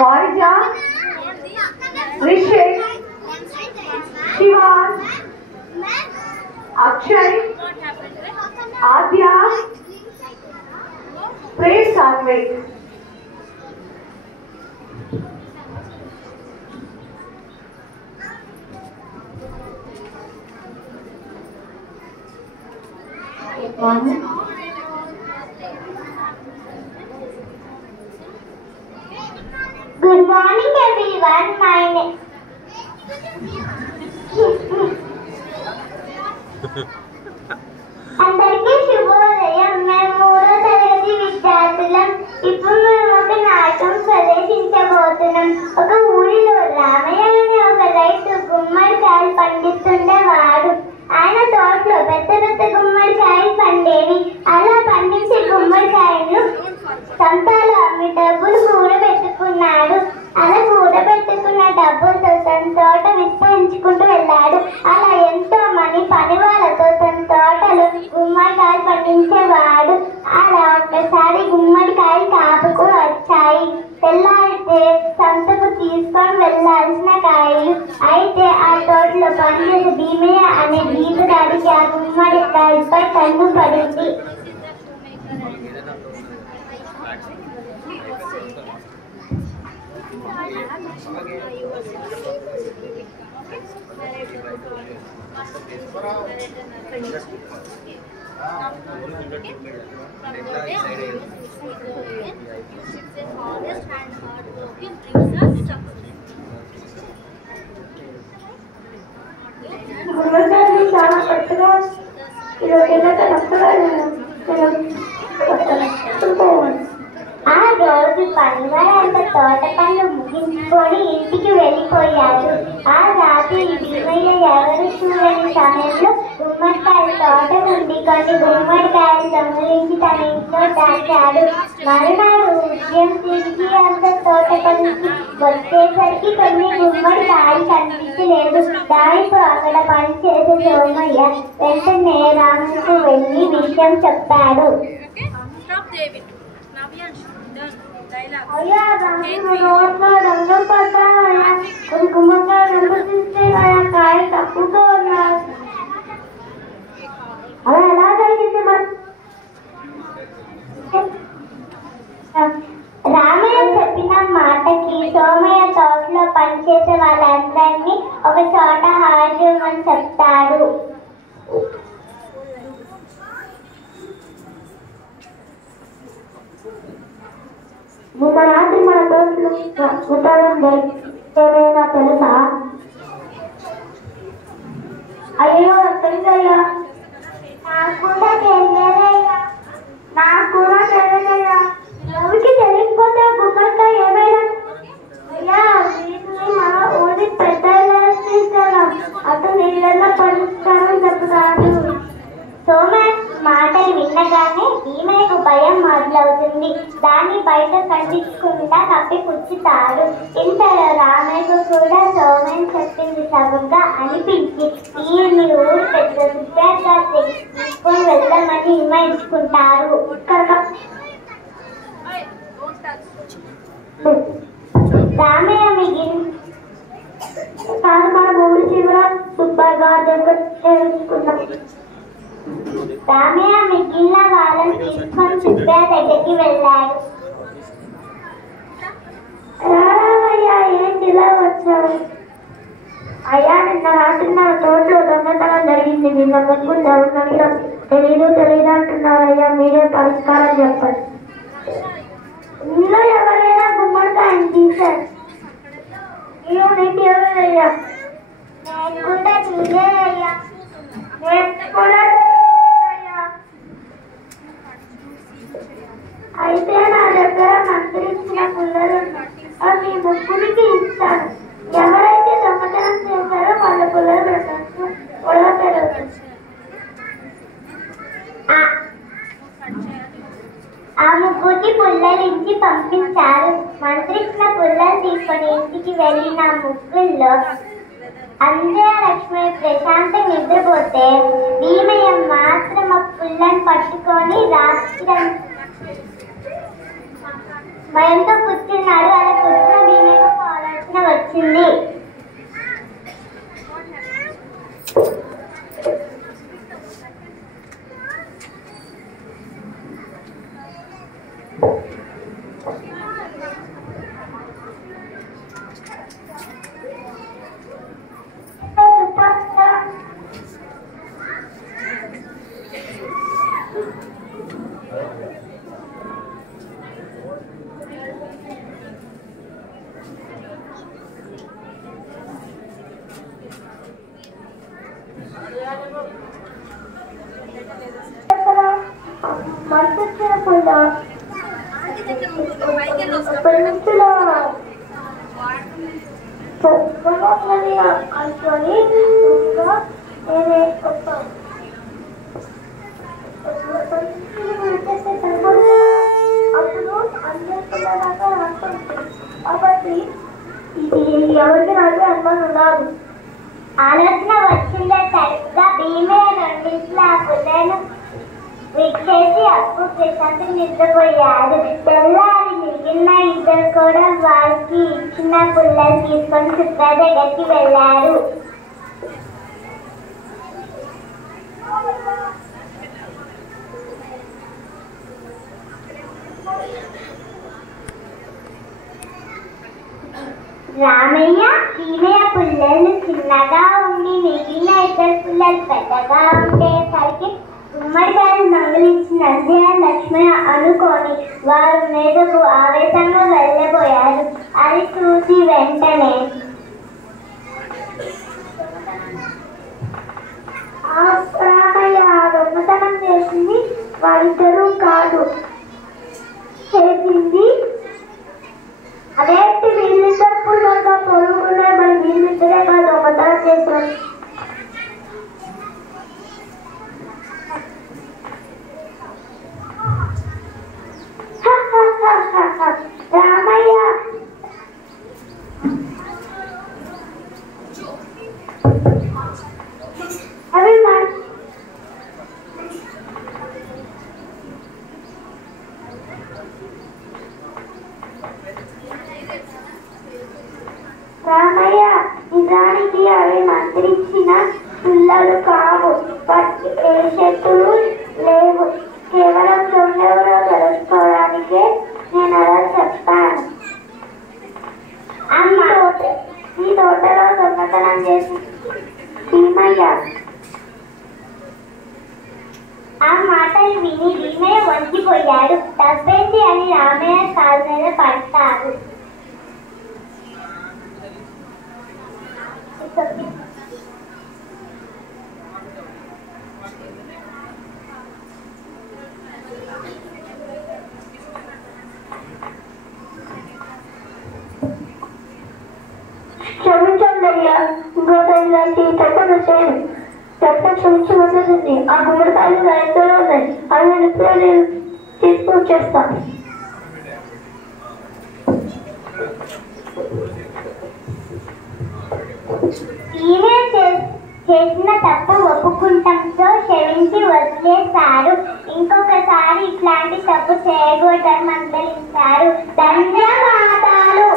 Varija, Rishik, Shivan, Akshay, Adya, Praise Satvik. Good morning everyone. My name అందరికీ శుభోదయం. మేము 3వ తరగతి విద్యార్థులం. ఇప్పుడు మేము ఒక నాటకం ప్రదర్శించబోతున్నాం. ఒక ఊరిలో రామయ్య అనే ఒక రైతు గుమ్మడికాయలు పండిస్తుండేవాడు. ఆయన తోటలో పెద్ద పెద్ద గుమ్మడికాయలు పండేవి. అలా పండించే గుమ్మడికాయలు సంతాలు అమ్మి డబ్బులు కూడబెట్టుకున్నాడు. అలా కూడబెట్టుకున్న డబ్బులతో తన తోట విస్తరించుకుంటూ వెళ్ళాడు. అలా ఎంతో మంది పని వాళ్ళతో తన తోటలో గుమ్మడికాయలు పండించేవాడు. అలా ఒక్కసారి గుమ్మడికాయలు కాపుకు వచ్చాయి. తెల్లారితే సంతకు తీసుకొని వెళ్ళాల్సిన కాయలు. అయితే ఆ తోటలో పనిచేసే భీమయ్య అనే బీదుగాడికి ఆ గుమ్మడికాయలపై కన్ను పడింది. చాలా కొత్తగా ఆ రోజు పనివారంతా తోట పనులు ముగించుకొని ఇంటికి వెళ్ళిపోయారు. ఆ రాత్రి భీమయ్య ఎవరు చూడని సమయంలో గుమ్మడికాయల తోట నుండి కొన్ని గుమ్మడికాయలు దొంగిలించి తన ఇంట్లో దాచాడు. మరునాడు ఉదయం తిరిగి అంత తోట పనికి వచ్చేసరికి కొన్ని గుమ్మడికాయలు కనిపించలేదు. దానితో అక్కడ పనిచేసే సోమయ్య వెంటనే రాముకు వెళ్ళి విషయం చెప్పాడు. అయ్యా రంగం పడ్డాయా, కొన్ని గుమ్మడికాయలు రంగుస్తే కాయలు తక్కువగా ఉన్నాయి. అలా ఎలా జరిగింది మరి? రామయ్య చెప్పిన మాటకి సోమయ్య తోటలో పనిచేసే వాళ్ళందరినీ ఒక చోట హాజరని చెప్తాడు. నిన్న రాత్రి మన తోటలు ఏమైనా తెలుసా? అయ్యో తెలుసయ్యా. నాకు కూడా తెలియదయ్యా. ఎవరికి తెలియకపోతే గుమ్మడికాయ ఏమైనా? అయ్యా వీటిని మన ఊరి పెద్దలు తీసుకెళ్ళాం. అతను నీళ్ళల్లో పడుతారని చెప్తాడు. సోమయ్య మాటలు విన్నగానే భీమయ్యకు భయం మొదలవుతుంది. దాన్ని బయట కనిపించకుండా కప్పిపుచ్చుతాడు. ఇంతలో రామయ్యకు కూడా సోమయ్య చెప్పింది సగంగా అనిపించి ఈ ఊరు పెద్ద సుబ్బేగా తీసుకొని వెళ్దామని నిర్ణయించుకుంటారు. రామయ్య మిగిలిన మన ఊరి చివర సుబ్బయ్య దగ్గర తెలుసుకున్నాం. రామయ్య మిగిలిన వాళ్ళని తీసుకొని సుబ్బయ్య దగ్గరికి వెళ్ళాడు. అయ్యా ఏంటి ఇలా వచ్చావు? అయ్యా నిన్న రాత్రి నా తోటలో దొంగతనం జరిగింది. నిన్న ముగ్గురు దొంగతనం తెలీదు అంటున్నారయ్యా. మీరే పరిష్కారం చెప్పండి. ఇందులో ఎవరైనా గుమ్మడికాయని తీశారు? నీకు ఎవరయ్యా? నేను కూడా చూడలేదయ్యా. అయితే నా దగ్గర మంత్రించిన పుల్లలు మీ ముగ్గురికి ఇస్తాను. ఎవరైతే దొంగతనం చేశారో వాళ్ళ పుల్లలు పెట్టచ్చు. గొడవ పెరుగుతుంది. ఆ ముగ్గురికి పుల్లలించి పంపించారు. మంత్రించిన పుల్లలు తీసుకొని ఇంటికి వెళ్ళిన ముగ్గుల్లో అంజయ్య లక్ష్మి ప్రశాంతంగా నిద్రపోతే భీమయ్య మాత్రం ఆ పుల్లని పట్టుకొని రాత్రి భయంతో కూర్చున్నాడు. అలా కూర్చున్న ఉన్నది అనుకొని అప్పుడు కాబట్టి ఇది ఎవరికి నాకు అనుమానం ఉన్నారు. ఆలోచన వచ్చిందే సరిగ్గా భీమే రెండింటిలో ఆ పుల్లను విచ్చేసి అప్పు ప్రశాంత్ నిద్రపోయాడు. తెల్లారి మిగిలిన ఇద్దరు కూడా వారికి ఇచ్చిన పుల్లను తీసుకొని సుబ్బయ్య దగ్గరికి వెళ్ళారు. రామయ్య భీమయ్య పుల్లలు చిన్నగా ఉండి మిగిలిన ఇద్దరు పుల్లలు పెద్దగా ఉండేసరికి గుమ్మడికాయలు దొంగిలించినది లక్ష్మణ అనుకొని వారి మీదకు ఆవేశంగా వెళ్ళబోయారు. అది చూసి వెంటనే రామయ్య దొంగతనం చేసింది వాళ్ళిద్దరూ కాదు, చేసింది అదేంటి వీళ్ళిద్దరు పుల్లలుగా పొరుగున్నాయి, మరి వీళ్ళిద్దరే కాదు దొంగతనం చేశారు. రామయ్య అవి రామయ్య నిజానికి అవి మంత్రించిన పుల్లలు కావు, వాటికి ఏ శక్తులు లేవు, కేవలం దొంగెవరో తెలుసుకోవడానికే నేను అలా చెప్తాను. ఈ తోటలో దొంగతనం చేసి భీమయ్య. ఆ మాటలు విని భీమయ్య వంచిపోయాడు. తప్పేంటి అని రామయ్య కాళ్ళ మీద పడతాడు. క్షమించండి అయ్యా, ఇంకోసారి ఇలాంటి తప్పను చేయను. రక్తం క్షమించి వదిలింది. ఆ గుమ్మడికాయలు రైతులో ఉన్నాయి, అవి నేను ఇప్పుడే నేను తీసుకొచ్చేస్తాను. చేసిన తప్పు ఒప్పుకుంటంతో క్షమించి వదిలేశారు. ఇంకొకసారి ఇట్లాంటి తప్పు చేయకూడదని మందలించారు. ధన్యవాదాలు.